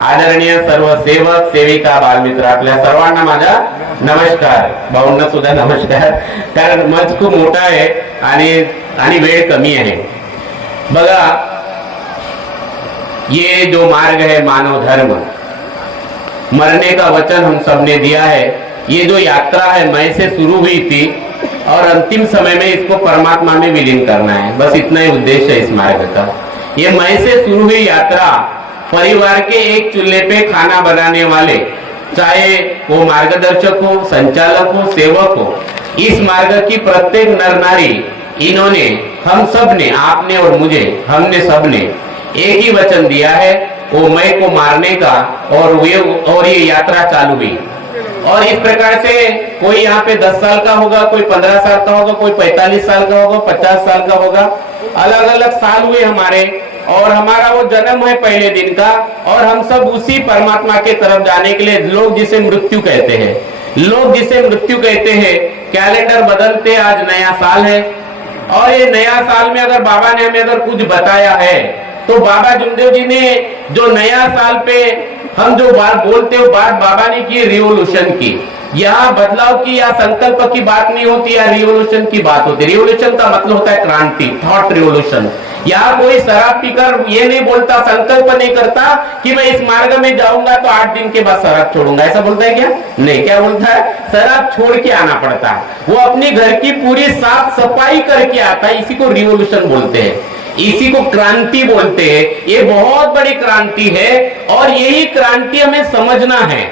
आदरणीय सर्व सेवक सेविका बालमित्र आपल्या सर्वांना माझा नमस्कार. भाऊंना सुद्धा नमस्कार. कारण मंच खूप मोठा आहे आणि वेळ कमी आहे. बघा, ये जो मार्ग है मानव धर्म, मरने का वचन हम सबने दिया है. ये जो यात्रा है मैं से शुरू हुई थी और अंतिम समय में इसको परमात्मा में विलीन करना है. बस इतना ही उद्देश्य है इस मार्ग का. ये मैं से शुरू हुई यात्रा परिवार के एक चूल्हे पे खाना बनाने वाले, चाहे वो मार्गदर्शक हो, संचालक हो, सेवक हो, इस मार्ग की प्रत्येक नर नारी, इन्होंने, हम सब ने, आपने और मुझे, हमने सब ने एक ही वचन दिया है, वो मैं को मारने का. और ये यात्रा चालू हुई. और इस प्रकार से कोई यहाँ पे 10 साल का होगा, कोई 15 साल का होगा, कोई 45 साल का होगा, 50 साल का होगा. अलग अलग साल हुए हमारे, और हमारा वो जन्म है पहले दिन का. और हम सब उसी परमात्मा के तरफ जाने के लिए, लोग जिसे मृत्यु कहते हैं, लोग जिसे मृत्यु कहते हैं, कैलेंडर बदलते, आज नया साल है. और ये नया साल में अगर बाबा ने हमें अगर कुछ बताया है, तो बाबा जुमदेव जी ने जो नया साल पे हम जो बात बोलते हो, बात बाबा ने की रिवोल्यूशन की. यहाँ बदलाव की या संकल्प की बात नहीं होती, या रिवोल्यूशन की बात होती. रिवोल्यूशन का मतलब होता है क्रांति, थॉट रिवोल्यूशन. यहाँ कोई शराब पीकर ये नहीं बोलता, संकल्प नहीं करता कि मैं इस मार्ग में जाऊंगा तो 8 दिन के बाद शराब छोड़ूंगा. ऐसा बोलता है क्या? नहीं. क्या बोलता है? शराब छोड़ के आना पड़ता है. वो अपनी घर की पूरी साफ सफाई करके आता है. इसी को रिवोल्यूशन बोलते हैं, इसी को क्रांति बोलते हैं. ये बहुत बड़ी क्रांति है और यही क्रांति हमें समझना है,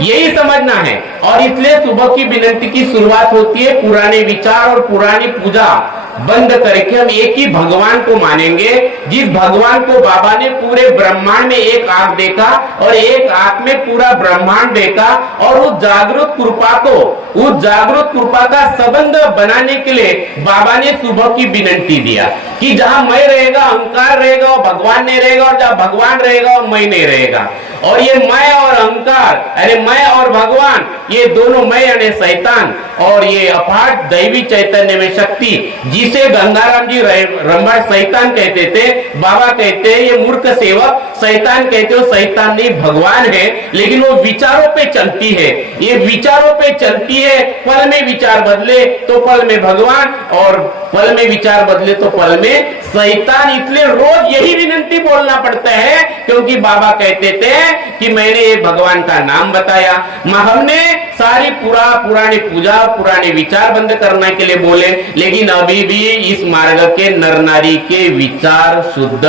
यही समझना है. और इसलिए सुबह की विनती की शुरुआत होती है पुराने विचार और पुरानी पूजा बंद करके हम एक ही भगवान को मानेंगे, जिस भगवान को बाबा ने पूरे ब्रह्मांड में एक आंख देखा और एक आंख में पूरा ब्रह्मांड देखा. और उस जागृत कृपा को, उस जागृत कृपा का संबंध बनाने के लिए बाबा ने सुबह की विनती दिया कि जहां मैं रहेगा अहंकार रहेगा और भगवान नहीं रहेगा, और जहां भगवान रहेगा और मैं नहीं रहेगा. और ये मैं और अहंकार, अरे मैं और भगवान, ये दोनों मैं यानी शैतान, और ये अपार दैवी चैतन्य में शक्ति, जिसे गंगाराम जी रंभाट शैतान कहते थे, बाबा कहते हैं ये मूर्ख सेवक शैतान कहते हो. शैतान नहीं, भगवान है, लेकिन वो विचारों पे चलती है. ये विचारों पे चलती है. पल में विचार बदले तो पल में भगवान, और पल में विचार बदले तो पल में शैतान. इसलिए रोज यही विनती बोलना पड़ता है, क्योंकि बाबा कहते थे कि मैंने ये भगवान का नाम बताया. हमने सारी पुरानी पूजा, पुराने विचार बंद करने के लिए बोले, लेकिन अभी भी इस मार्ग के नर नारी के विचार शुद्ध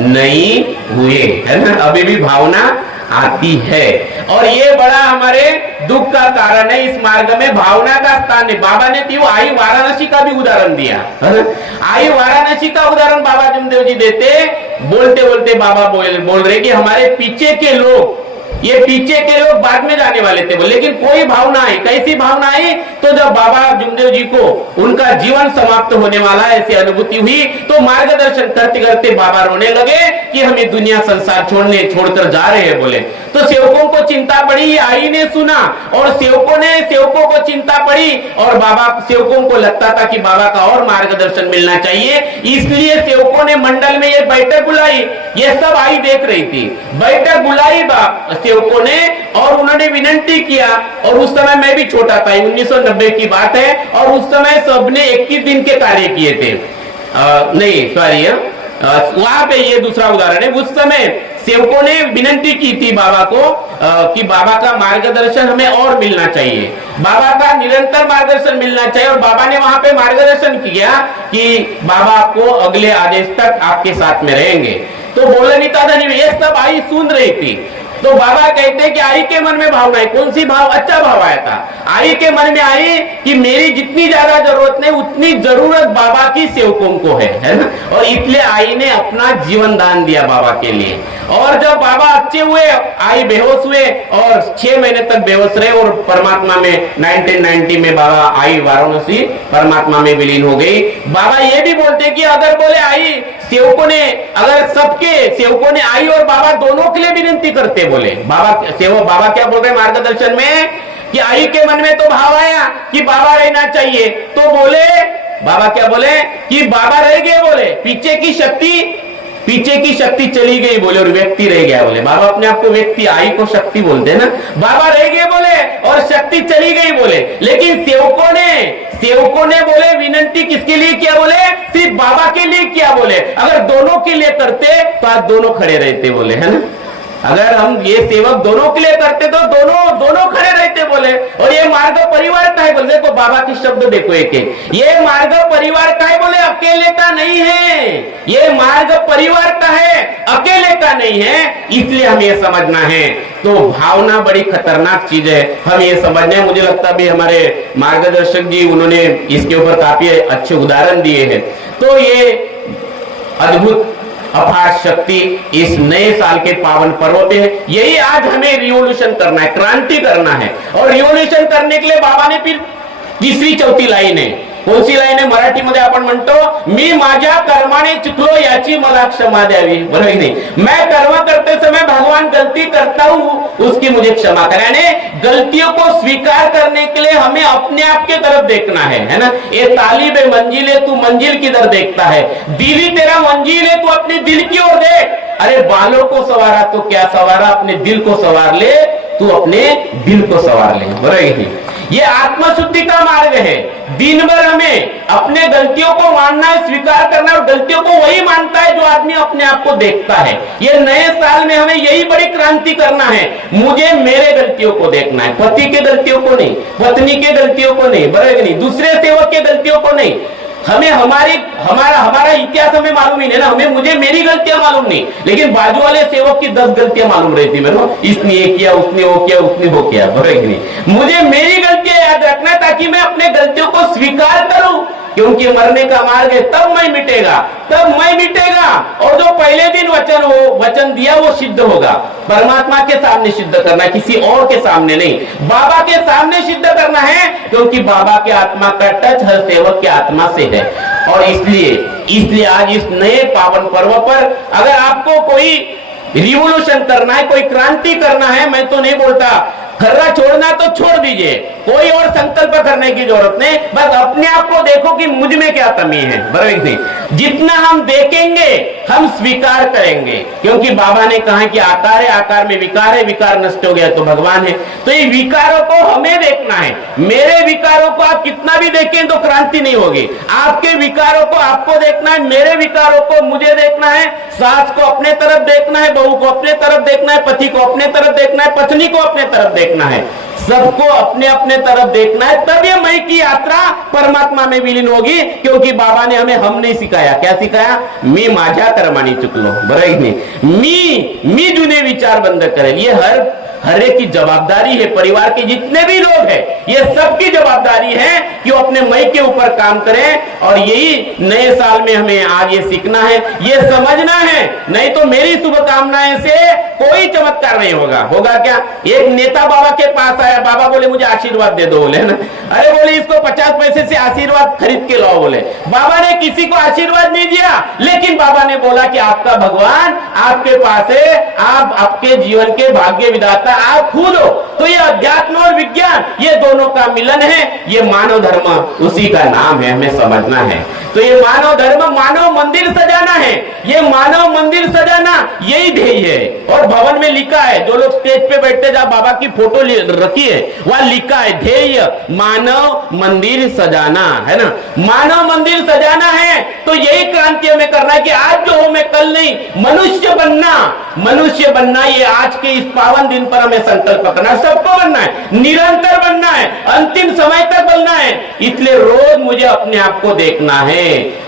नहीं हुए, है ना. अभी भी भावना आती है, और ये बड़ा हमारे दुख का कारण है. इस मार्ग में भावना का स्थान है. बाबा ने तो आई वाराणसी का भी उदाहरण दिया, आई वाराणसी का उदाहरण बाबा जुमदेव जी देते. बोलते बोलते बाबा बोल रहे कि हमारे पीछे के लोग, ये पीछे के लोग बाद में जाने वाले थे, लेकिन कोई भावना आई. कैसी भावना आई? तो जब बाबा जुमदेव जी को उनका जीवन समाप्त होने वाला ऐसी अनुभूति हुई, तो मार्गदर्शन करते करते बाबा रोने लगे कि हम ये दुनिया संसार छोड़कर जा रहे हैं. बोले तो सेवकों को चिंता पड़ी. आई ने सुना और सेवकों को चिंता पड़ी, और बाबा सेवकों को लगता था कि बाबा का और मार्गदर्शन मिलना चाहिए. इसलिए सेवकों ने मंडल में ये बैठक बुलाई. ये सब आई देख रही थी, बैठक बुलाई सेवकों ने, और उन्होंने विनती किया. और उस समय मैं भी छोटा था, 1990 की बात है, और उस समय सबने 21 दिन के कार्य किए थे. नहीं सॉरी, वहां पे ये दूसरा उदाहरण है. उस समय सेवकों ने विनती की थी बाबा को कि बाबा का मार्गदर्शन हमें और मिलना चाहिए, बाबा का निरंतर मार्गदर्शन मिलना चाहिए. और बाबा ने वहां पे मार्गदर्शन किया कि बाबा आपको अगले आदेश तक आपके साथ में रहेंगे. तो बोले नहीं था, ये सब आई सुन रही थी. तो बाबा कहते हैं कि आई के मन में भावना है. कौन सी भाव? अच्छा भाव आया था. आई के मन में आई कि मेरी जितनी ज्यादा जरूरत नहीं, उतनी जरूरत बाबा की सेवकों को है ना. और इसलिए आई ने अपना जीवन दान दिया बाबा के लिए. और जब बाबा अच्छे हुए, आई बेहोश हुए और 6 महीने तक बेहोश रहे, और परमात्मा में 1990 में बाबा आई वाराणसी परमात्मा में विलीन हो गई. बाबा ये भी बोलते कि अगर बोले आई सेवकों ने, अगर सबके सेवकों ने आई और बाबा दोनों के लिए विनती करते, बोले बाबा क्या बोल रहे मार्गदर्शन में कि आई के मन में तो भाव आया कि बाबा रहना चाहिए. तो बोले बाबा क्या बोले कि बाबा रह गए. बोले पीछे की शक्ति पीछे की शक्ति चली गई बोले और व्यक्ति रह गया बोले। बाबा अपने आप को व्यक्ति, आई को शक्ति बोलते हैं ना। बाबा रह गए बोले और शक्ति चली गई बोले। लेकिन सेवकों ने बोले विनंती किसके लिए किया बोले? सिर्फ बाबा के लिए किया बोले। अगर दोनों के लिए करते तो आज दोनों खड़े रहते बोले, है ना। अगर हम ये सेवक दोनों के लिए करते तो दोनों खड़े रहते बोले। और ये मार्ग परिवार का है बोले। देखो बाबा के शब्द देखो एक एक, ये मार्ग परिवार का है बोले, अकेले का नहीं है। ये मार्ग परिवार का है, अकेले का नहीं है। इसलिए हमें ये समझना है। तो भावना बड़ी खतरनाक चीज है, हम ये समझने। मुझे लगता है हमारे मार्गदर्शक जी उन्होंने इसके ऊपर काफी अच्छे उदाहरण दिए हैं। तो ये अद्भुत अपार शक्ति इस नए साल के पावन पर्व पे है। यही आज हमें रिवॉल्यूशन करना है, क्रांति करना है। और रिवॉल्यूशन करने के लिए बाबा ने फिर तिसरी चौथी लाइन है। कौन सी लाइन है? मराठीमध्ये आपण म्हणतो, मी माझ्या कर्माने चुकलो याची मला क्षमा द्यावी, बरोबर की नहीं। मैं कर्म करते समय भगवान गलती करता हूं, उसकी मुझे क्षमा करें। यानी गलतियों को स्वीकार करने के लिए हमें अपने आप के तरफ देखना है ना। ये तालिब है मंजिल है, तू मंजिल किधर देखता है? दिल ही तेरा मंजिल है, तू अपने दिल की ओर देख। अरे बालों को संवारा तो क्या संवारा, अपने दिल को संवार ले, तू अपने दिल को संवार ले, बरोबर की नहीं। ये आत्मशुद्धि का मार्ग है। दिन भर हमें अपने गलतियों को मानना है, स्वीकार करना है। और गलतियों को वही मानता है जो आदमी अपने आप को देखता है। ये नए साल में हमें यही बड़ी क्रांति करना है। मुझे मेरे गलतियों को देखना है, पति के गलतियों को नहीं, पत्नी के गलतियों को नहीं, बराबर नहीं, दूसरे सेवक के गलतियों को नहीं। हमें हमारा इतिहास हमें मालूम ही नहीं ना। मुझे मेरी गलतियां मालूम नहीं, लेकिन बाजू वाले सेवक की 10 गलतियां मालूम रहती मेरे को। इसने ये किया, उसने वो किया, उसने वो किया, बराबर नहीं। मुझे मेरी गलतियां याद रखना है ताकि मैं अपने गलतियों को स्वीकार करूं। क्योंकि मरने का मार्ग है, तब मैं मिटेगा, तब मैं मिटेगा। और जो पहले दिन वचन दिया वो सिद्ध होगा। परमात्मा के सामने सिद्ध करना है, किसी और के सामने नहीं, बाबा के सामने सिद्ध करना है। क्योंकि बाबा के आत्मा का टच हर सेवक के आत्मा से है। और इसलिए आज इस नए पावन पर्व पर अगर आपको कोई रिवॉल्यूशन करना है, कोई क्रांति करना है, मैं तो नहीं बोलता खर्रा छोड़ना तो छोड़ दीजिए, कोई और संकल्प करने की जरूरत नहीं। बस अपने आप को देखो कि मुझ में क्या कमी है, बराबर नहीं। जितना हम देखेंगे हम स्वीकार करेंगे। क्योंकि बाबा ने कहा कि आकार है, आकार में विकार है, विकार नष्ट हो गया तो भगवान है। तो ये विकारों को हमें देखना है। मेरे विकारों को आप कितना भी देखें तो क्रांति नहीं होगी। आपके विकारों को आपको देखना है, मेरे विकारों को मुझे देखना है। सास को अपने तरफ देखना है, बहू को अपने तरफ देखना है, पति को अपने तरफ देखना है, पत्नी को अपने तरफ देखना है। सबको अपने अपने तरफ देखना है, तब ये मई की यात्रा परमात्मा में विलीन होगी। क्योंकि बाबा ने हमें हम नहीं सिखाया, क्या सिखाया? मी माझ्या कर्माने चुकलो, बरोबर नहीं। मी जुने विचार बंद करेल। ये हर एक की जवाबदारी है। परिवार के जितने भी लोग हैं, ये सबकी जवाबदारी है कि वो अपने मई के ऊपर काम करें। और यही नए साल में हमें आज ये सीखना है, ये समझना है। नहीं तो मेरी शुभकामनाएं से कोई चमत्कार नहीं होगा। होगा क्या? एक नेता बाबा के पास आया, बाबा बोले मुझे आशीर्वाद दे दो, बोले ना। अरे बोले इसको 50 पैसे से आशीर्वाद खरीद के लाओ, बोले। बाबा ने किसी को आशीर्वाद नहीं दिया, लेकिन बाबा ने बोला कि आपका भगवान आपके पास है, आप आपके जीवन के भाग्य विधाता आप खुद हो। तो ये अध्यात्म और विज्ञान, ये दोनों का मिलन है। ये मानव धर्म उसी का नाम है, हमें समझना है। तो ये मानव धर्म, मानव मंदिर सजाना है। ये मानव मंदिर सजाना यही ध्येय है। और भवन में लिखा है, जो लोग स्टेज पे बैठते जहां बाबा की फोटो रखी है वहां लिखा है ध्येय मानव मंदिर सजाना, है ना। मानव मंदिर सजाना है तो यही क्रांति हमें करना है कि आज जो हो मैं कल नहीं। मनुष्य बनना ये आज के इस पावन दिन पर हमें संकल्प करना है। सबको बनना है, निरंतर बनना है, अंतिम समय तक बनना है। इसलिए रोज मुझे अपने आप को देखना है।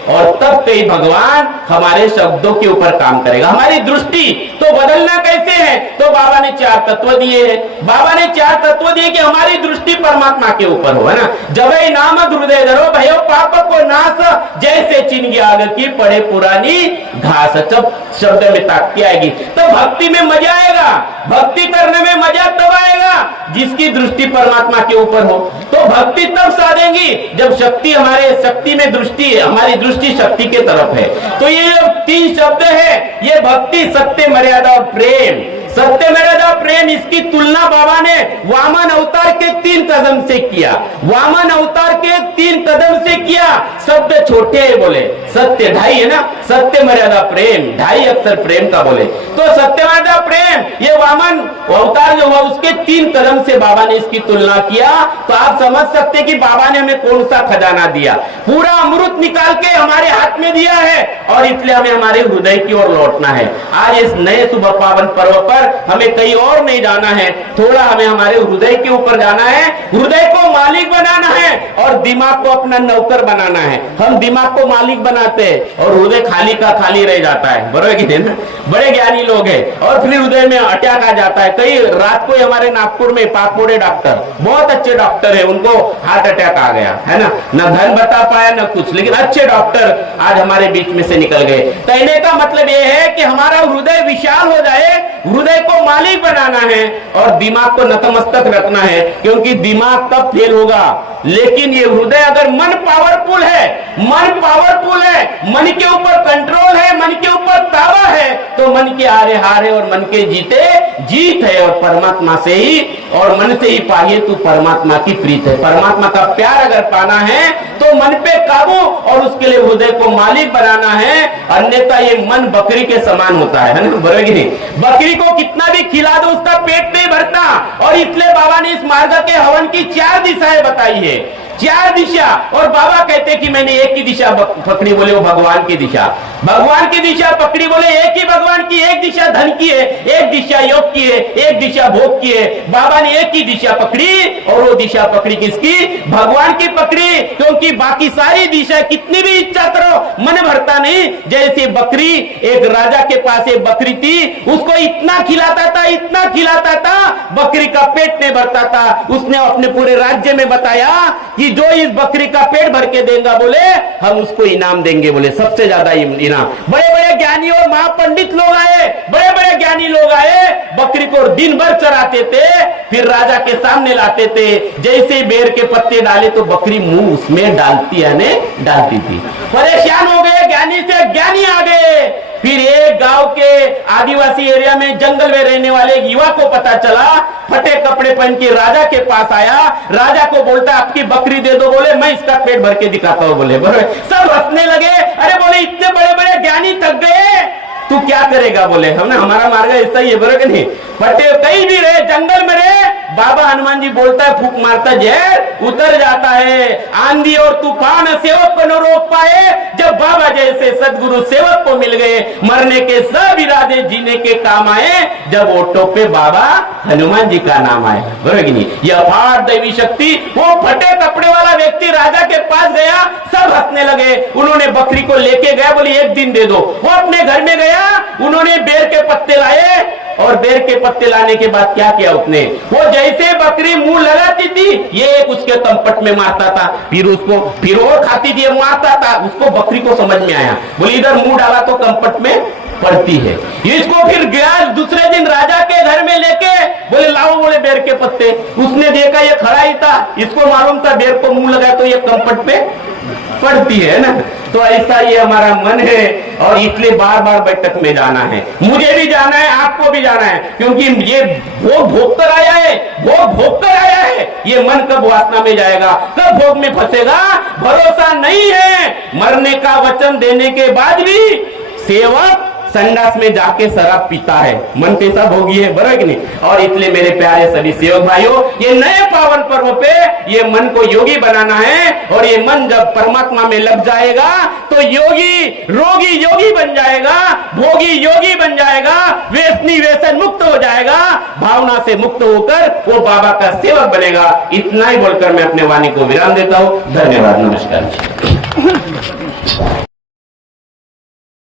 और तब कई भगवान हमारे शब्दों के ऊपर काम करेगा। हमारी दृष्टि तो बदलना कैसे है? तो बाबा ने 4 तत्व दिए हैं। बाबा ने 4 तत्व दिए कि हमारी दृष्टि परमात्मा के ऊपर हो, है ना। जबै नाम हृदय धरो भयो पाप को नाश, जैसे चिन्ह आग की पड़े पुरानी घास। जब शब्द में ताकती आएगी तो भक्ति में मजा आएगा। भक्ति करने में मजा तब आएगा जिसकी दृष्टि परमात्मा के ऊपर हो। तो भक्ति तब साधेंगी जब शक्ति में दृष्टि है, हमारी दृष्टि शक्ति के तरफ है। तो ये 3 शब्द है, ये भक्ति, सत्य, मर्यादा और प्रेम। सत्य, मर्यादा, प्रेम, इसकी तुलना बाबा ने वामन अवतार के 3 कदम से किया। वामन अवतार के 3 कदम से किया। शब्द छोटे है बोले, सत्य 2.5 है ना, सत्य मर्यादा प्रेम, 2.5 अक्षर प्रेम का बोले तो सत्य मर्यादा प्रेम, ये वामन अवतार जो हुआ उसके 3 कदम से बाबा ने इसकी तुलना किया। तो आप समझ सकते कि बाबा ने हमें कौन सा खजाना दिया, पूरा अमृत निकाल के हमारे हाथ में दिया है, और इसलिए हमें हमारे हृदय की ओर लौटना है। आज इस नए शुभ पावन पर्व पर हमें कहीं और नहीं जाना है, थोड़ा हमें हमारे हृदय के ऊपर जाना है, हृदय को मालिक बनाना है और दिमाग को अपना नौकर बनाना है। हम दिमाग को मालिक बनाते हैं और हृदय खाली का खाली रह जाता है, बरोबर कि नहीं ना? बड़े ज्ञानी लोग हैं और फिर हृदय में अटैक आ जाता है। कई रात को हमारे नागपुर में पाकपोड़े डॉक्टर, बहुत अच्छे डॉक्टर है, उनको हार्ट अटैक आ गया है ना, न धन बता पाया न कुछ, लेकिन अच्छे डॉक्टर आज हमारे बीच में से निकल गए। कहने का मतलब यह है कि हमारा हृदय विशाल हो जाए, हृदय को मालिक बनाना है और दिमाग को नतमस्तक रखना है, क्योंकि दिमाग तब फेल होगा। लेकिन ये हृदय अगर मन पावरफुल है, मन पावरफुल है, मन के ऊपर कंट्रोल है, मन के ऊपर तावा है, तो मन के हारे हारे और मन के जीते जीत है। और परमात्मा से ही और मन से ही पाइए तो परमात्मा की प्रीत है। परमात्मा का प्यार अगर पाना है तो मन पे काबू और उसके लिए हृदय को मालिक बनाना है, अन्यथा ये मन बकरी के समान होता है ना, बरोबर कि नहीं? बकरी को कितना भी खिला दो उसका पेट नहीं भरता, और इसलिए बाबा ने इस मार्ग के हवन की 4 दिशाएं बताई है, 4 दिशा। और बाबा कहते कि मैंने एक ही दिशा पकड़ी, बोले वो भगवान की दिशा, भगवान की दिशा पकड़ी, बोले एक ही भगवान की, एक दिशा धन की है, एक दिशा योग की है, एक दिशा भोग की है। बाबा ने एक ही दिशा पकड़ी और वो दिशा पकड़ी किसकी? भगवान की पकड़ी, क्योंकि बाकी सारी दिशा कितनी भी इच्छा करो मन भरता नहीं। जैसे बकरी, एक राजा के पास एक बकरी थी, उसको इतना खिलाता था, इतना खिलाता था, बकरी का पेट नहीं भरता था। उसने अपने पूरे राज्य में बताया कि जो इस बकरी का पेट भर के देगा बोले हम उसको इनाम देंगे, बोले सबसे ज्यादा इनाम। बड़े बड़े ज्ञानी और महापंडित लोग आए, बड़े बड़े ज्ञानी लोग आए, बकरी को दिन भर चराते थे, फिर राजा के सामने लाते थे। जैसे बेर के पत्ते डाले तो बकरी मुंह उसमें डालती थी। परेशान हो गए, ज्ञानी से ज्ञानी आ गए। फिर एक गांव के आदिवासी एरिया में जंगल में रहने वाले एक युवा को पता चला, फटे कपड़े पहन के राजा के पास आया, राजा को बोलता आपकी बकरी दे दो, बोले मैं इसका पेट भर के दिखाता हूं, बोले सब हंसने लगे। अरे बोले इतने बड़े बड़े ज्ञानी थक गए, तू क्या करेगा? बोले हमने हमारा मार्ग ऐसा ही है, बरोबर नहीं? फटे कहीं भी रहे, जंगल में रहे, बाबा हनुमान जी बोलता है फूक मारता जहर उतर जाता है। आंधी और तूफान सेवक को न रोक पाए, जब बाबा जैसे सदगुरु सेवक को मिल गए, मरने के सब इरादे जीने के काम आए, जब ओटो पे बाबा हनुमान जी का नाम आया, बरोबर कि नहीं? यह अपार दैवी शक्ति। वो फटे कपड़े वाला व्यक्ति राजा के पास गया, सब हंसने लगे। उन्होंने बकरी को लेके गया, बोले 1 दिन दे दो। वो अपने घर में गया, उन्होंने बेर के पत्ते लाए, और बेर के पत्ते लाने के बाद क्या किया उसने? वो जैसे बकरी मुंह लगाती थी, ये एक उसके तंपट में मारता था, फिर और खाती थी, मारता था। उसको बकरी को समझ में आया, बोले इधर मुंह डाला तो तंपट में पड़ती है। इसको फिर गया दूसरे दिन राजा के घर में लेके, बोले लाओ, बोले बेर के पत्ते। उसने देखा ये खड़ा ही था, इसको मालूम था बेर को मुंह लगाया तो ये तंपट पे पड़ती है ना। तो ऐसा ये हमारा मन है, और इसलिए बार बार बैठक में जाना है। मुझे भी जाना है, आपको भी जाना है, क्योंकि ये भोग भोग कर आया है, भोग भोग कर आया है। ये मन कब वासना में जाएगा, कब भोग में फंसेगा, भरोसा नहीं है। मरने का वचन देने के बाद भी सेवक संडास में जाके शराब पीता है, मन कैसा भोगी है, बराबर कि नहीं? और इसलिए मेरे प्यारे सभी सेवक भाइयों, ये नए पावन पर्व पे ये मन को योगी बनाना है, और ये मन जब परमात्मा में लग जाएगा तो योगी रोगी योगी बन जाएगा, भोगी योगी बन जाएगा, व्यसनी व्यसन मुक्त हो जाएगा, भावना से मुक्त होकर वो बाबा का सेवक बनेगा। इतना ही बोलकर मैं अपने वाणी को विराम देता हूँ। धन्यवाद, नमस्कार।